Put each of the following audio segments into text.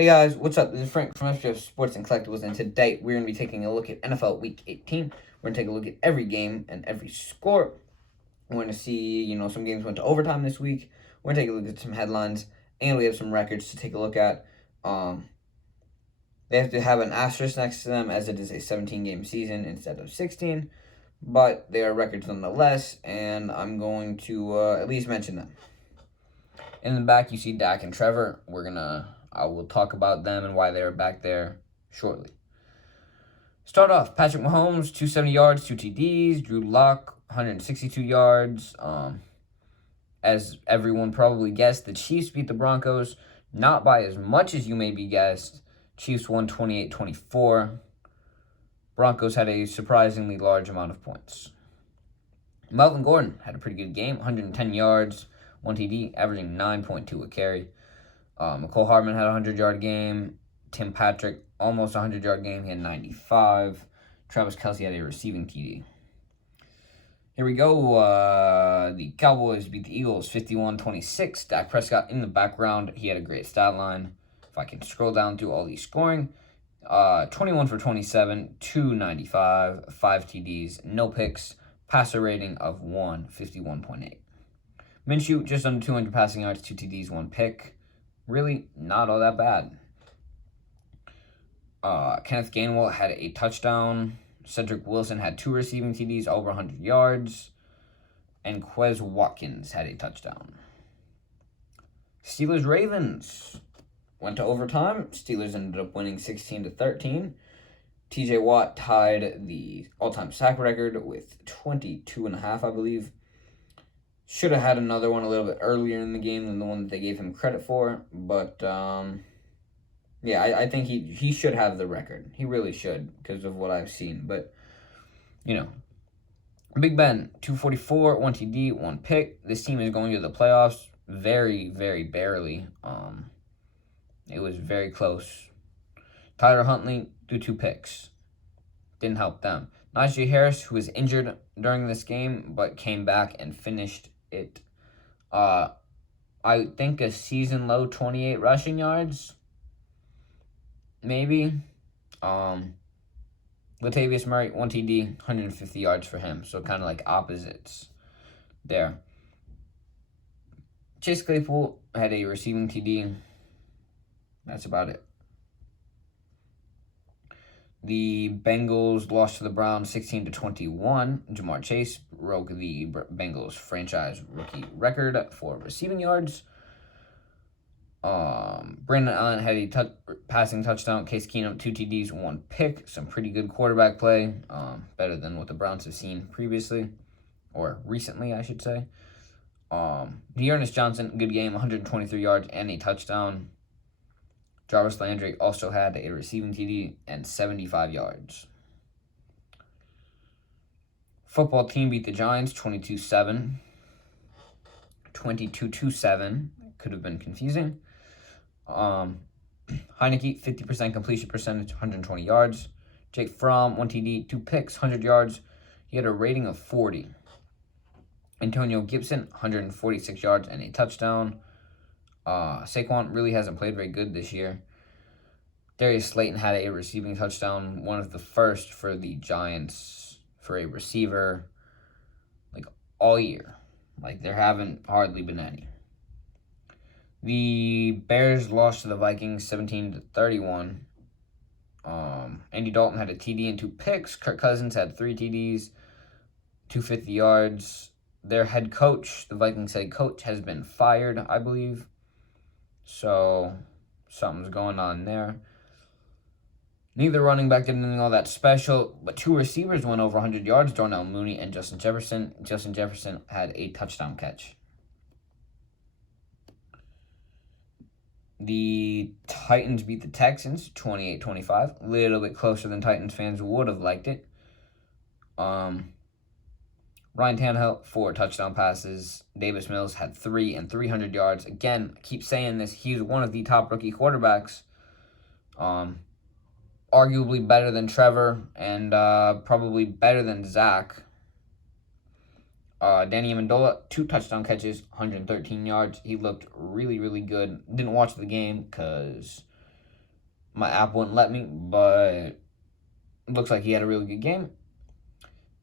Hey guys, what's up? This is Frank from SPF Sports and Collectibles, and today we're going to be taking a look at NFL Week 18. We're going to take a look at every game and every score. We're going to see, some games went to overtime this week. We're going to take a look at some headlines, and we have some records to take a look at. They have to have an asterisk next to them as it is a 17-game season instead of 16, but they are records nonetheless, and I'm going to at least mention them. In the back, you see Dak and Trevor. I will talk about them and why they're back there shortly. Start off, Patrick Mahomes, 270 yards, 2 TDs. Drew Lock, 162 yards. As everyone probably guessed, the Chiefs beat the Broncos, not by as much as you may be guessed. Chiefs won 28-24. Broncos had a surprisingly large amount of points. Melvin Gordon had a pretty good game, 110 yards, 1 TD, averaging 9.2 a carry. McCole Hardman had a 100-yard game. Tim Patrick, almost a 100-yard game. He had 95. Travis Kelce had a receiving TD. Here we go. The Cowboys beat the Eagles 51-26. Dak Prescott in the background. He had a great stat line. If I can scroll down through all the scoring. 21 for 27, 295, 5 TDs, no picks, passer rating of 151.8. Minshew, just under 200 passing yards, 2 TDs, 1 pick. Really not all that bad. Kenneth Gainwell had a touchdown. Cedric Wilson had 2 receiving TDs, over 100 yards. And Quez Watkins had a touchdown. Steelers-Ravens went to overtime. Steelers ended up winning 16-13. TJ Watt tied the all-time sack record with 22.5, I believe. Should have had another one a little bit earlier in the game than the one that they gave him credit for. But, I think he should have the record. He really should because of what I've seen. But, Big Ben, 244, 1 TD, 1 pick. This team is going to the playoffs very, very barely. It was very close. Tyler Huntley, 2 picks. Didn't help them. Najee Harris, who was injured during this game, but came back and finished it. I think a season low 28 rushing yards. Maybe. Latavius Murray, 1 TD, 150 yards for him. So kind of like opposites there. Chase Claypool had a receiving TD. That's about it. The Bengals lost to the Browns 16-21. Jamar Chase broke the Bengals franchise rookie record for receiving yards. Brandon Allen had a passing touchdown. Case Keenum, 2 TDs, 1 pick. Some pretty good quarterback play. Better than what the Browns have seen previously. Or recently, I should say. Dearness Johnson, good game, 123 yards and a touchdown. Jarvis Landry also had a receiving TD and 75 yards. Football team beat the Giants 22-7. 22-7. Could have been confusing. Heineke, 50% completion percentage, 120 yards. Jake Fromm, 1 TD, 2 picks, 100 yards. He had a rating of 40. Antonio Gibson, 146 yards and a touchdown. Saquon really hasn't played very good this year. Darius Slayton had a receiving touchdown, one of the first for the Giants for a receiver, all year. There haven't hardly been any. The Bears lost to the Vikings 17-31. Andy Dalton had a TD and 2 picks. Kirk Cousins had 3 TDs, 250 yards. Their head coach, the Vikings head coach, has been fired, I believe. So, something's going on there. Neither running back did anything all that special, but 2 receivers went over 100 yards, Darnell Mooney and Justin Jefferson. Justin Jefferson had a touchdown catch. The Titans beat the Texans 28-25. A little bit closer than Titans fans would have liked it. Ryan Tannehill, 4 touchdown passes. Davis Mills had 3 and 300 yards. Again, I keep saying this. He's one of the top rookie quarterbacks. Arguably better than Trevor and probably better than Zach. Danny Amendola, 2 touchdown catches, 113 yards. He looked really, really good. Didn't watch the game because My app wouldn't let me, but it looks like he had a really good game.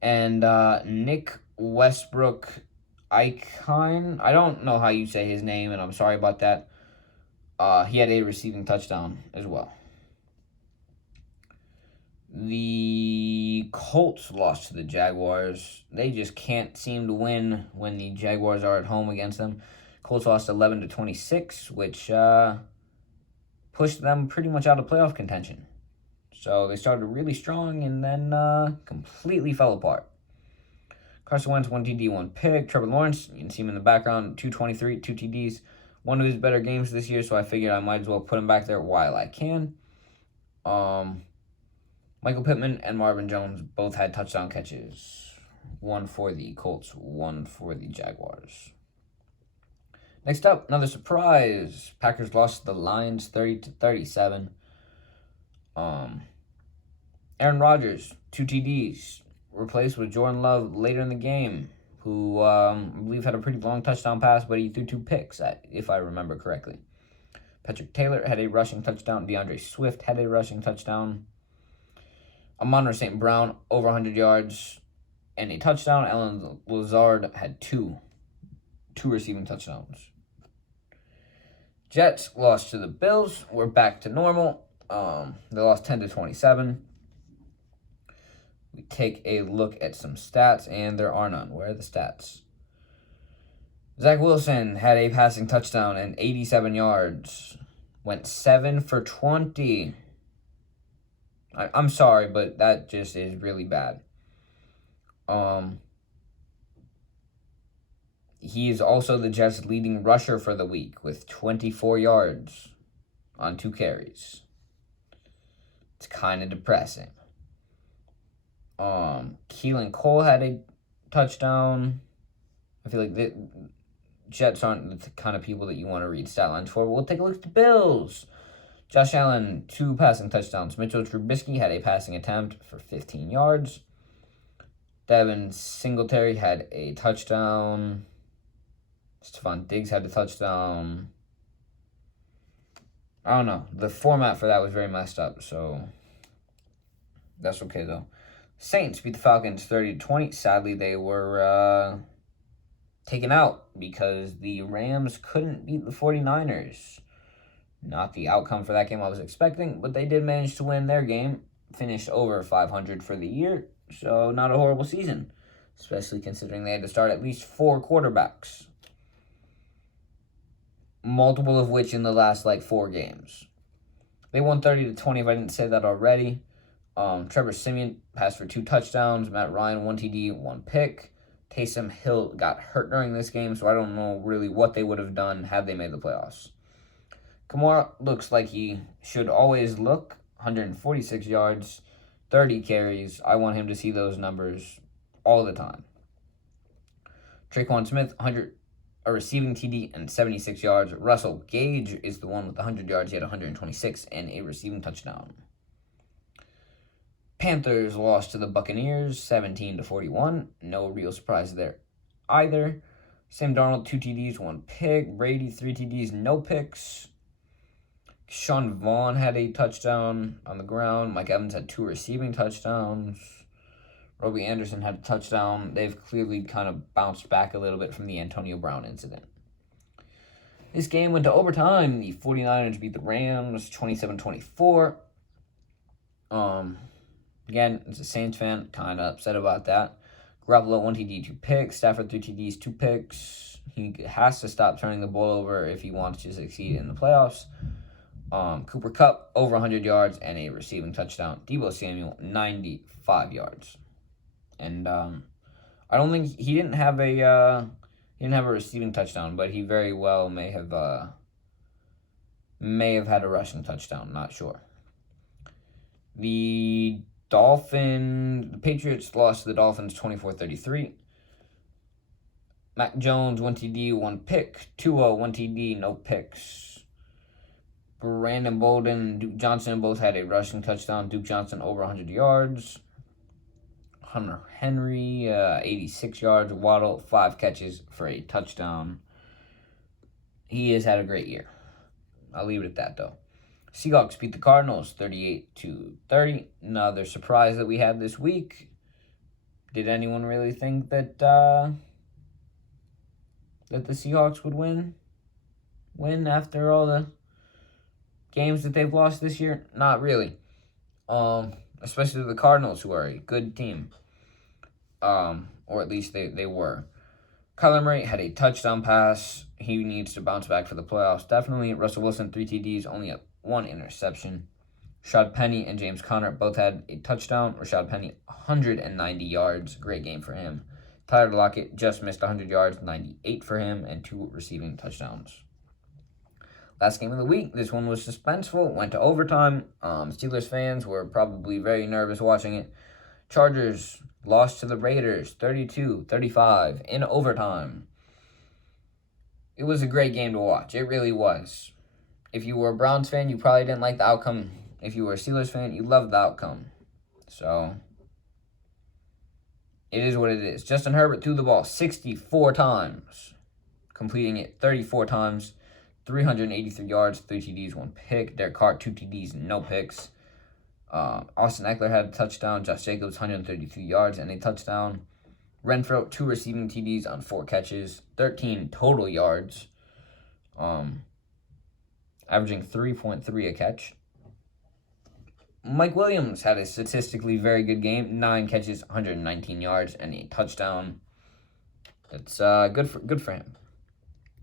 And Nick Westbrook Icon, I don't know how you say his name, and I'm sorry about that. He had a receiving touchdown as well. The Colts lost to the Jaguars. They just can't seem to win when the Jaguars are at home against them. Colts lost 11-26, which pushed them pretty much out of playoff contention. So they started really strong and then completely fell apart. Carson Wentz, 1 TD, 1 pick. Trevor Lawrence, you can see him in the background, 223, 2 TDs. One of his better games this year, so I figured I might as well put him back there while I can. Michael Pittman and Marvin Jones both had touchdown catches. One for the Colts, one for the Jaguars. Next up, another surprise. Packers lost to the Lions 30-37. Aaron Rodgers, 2 TDs, replaced with Jordan Love later in the game, who I believe had a pretty long touchdown pass, but he threw 2 picks, if I remember correctly. Patrick Taylor had a rushing touchdown. DeAndre Swift had a rushing touchdown. Amon-Ra St. Brown, over 100 yards and a touchdown. Allen Lazard had two receiving touchdowns. Jets lost to the Bills. We're back to normal. They lost 10-27. We take a look at some stats, and there are none. Where are the stats? Zach Wilson had a passing touchdown and 87 yards. Went 7 for 20. I'm sorry, but that just is really bad. He is also the Jets' leading rusher for the week with 24 yards on 2 carries. It's kind of depressing. Keelan Cole had a touchdown. I feel like the Jets aren't the kind of people that you want to read stat lines for. We'll take a look at the Bills. Josh Allen, 2 passing touchdowns. Mitchell Trubisky had a passing attempt for 15 yards. Devin Singletary had a touchdown. Stephon Diggs had a touchdown. I don't know. The format for that was very messed up, so that's okay, though. Saints beat the Falcons 30-20. Sadly, they were taken out because the Rams couldn't beat the 49ers. Not the outcome for that game I was expecting, but they did manage to win their game. Finished over 500 for the year, so not a horrible season, especially considering they had to start at least 4 quarterbacks. Multiple of which in the last, 4 games. They won 30-20 if I didn't say that already. Trevor Siemian passed for 2 touchdowns. Matt Ryan, 1 TD, 1 pick. Taysom Hill got hurt during this game, so I don't know really what they would have done had they made the playoffs. Kamara looks like he should always look. 146 yards, 30 carries. I want him to see those numbers all the time. Traquan Smith, a receiving TD and 76 yards. Russell Gage is the one with 100 yards. He had 126 and a receiving touchdown. Panthers lost to the Buccaneers 17-41. No real surprise there either. Sam Darnold, 2 TDs, 1 pick. Brady, 3 TDs, no picks. Sean Vaughn had a touchdown on the ground. Mike Evans had 2 receiving touchdowns. Robbie Anderson had a touchdown. They've clearly kind of bounced back a little bit from the Antonio Brown incident. This game went to overtime. The 49ers beat the Rams 27-24. Again, as a Saints fan, kind of upset about that. Garoppolo, 1 TD, 2 picks. Stafford, 3 TDs, 2 picks. He has to stop turning the ball over if he wants to succeed in the playoffs. Cooper Kupp, over 100 yards and a receiving touchdown. Deebo Samuel, 95 yards. And I don't think he didn't have a receiving touchdown, but he very well may have had a rushing touchdown. Not sure. The Patriots lost to the Dolphins 24-33. Mac Jones, 1 TD, 1 pick. Tua, 1 TD, no picks. Brandon Bolden and Duke Johnson both had a rushing touchdown. Duke Johnson over 100 yards. Hunter Henry, 86 yards. Waddle, 5 catches for a touchdown. He has had a great year. I'll leave it at that, though. Seahawks beat the Cardinals 38-30. Another surprise that we had this week. Did anyone really think that that the Seahawks would win after all the games that they've lost this year? Not really. Especially the Cardinals, who are a good team. Or at least they were. Kyler Murray had a touchdown pass. He needs to bounce back for the playoffs. Definitely. Russell Wilson, 3 TDs, only 1 interception. Rashad Penny and James Conner both had a touchdown. Rashad Penny, 190 yards. Great game for him. Tyler Lockett just missed 100 yards, 98 for him, and 2 receiving touchdowns. Last game of the week, this one was suspenseful, went to overtime. Steelers fans were probably very nervous watching it. Chargers lost to the Raiders 32-35 in overtime. It was a great game to watch. It really was. If you were a Browns fan, you probably didn't like the outcome. If you were a Steelers fan, you loved the outcome. So, it is what it is. Justin Herbert threw the ball 64 times, completing it 34 times, 383 yards, 3 TDs, 1 pick. Derek Carr, 2 TDs, no picks. Austin Eckler had a touchdown. Josh Jacobs, 132 yards and a touchdown. Renfro, 2 receiving TDs on 4 catches, 13 total yards, averaging 3.3 a catch. Mike Williams had a statistically very good game, 9 catches, 119 yards, and a touchdown. That's good for him.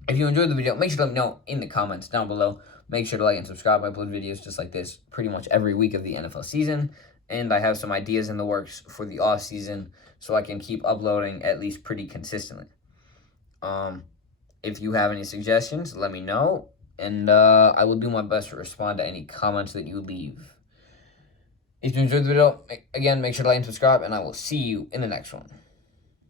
If you enjoyed the video, make sure to let me know in the comments down below. Make sure to like and subscribe. I upload videos just like this pretty much every week of the NFL season. And I have some ideas in the works for the off season so I can keep uploading at least pretty consistently. If you have any suggestions, let me know. And I will do my best to respond to any comments that you leave. If you enjoyed the video, again, make sure to like and subscribe. And I will see you in the next one.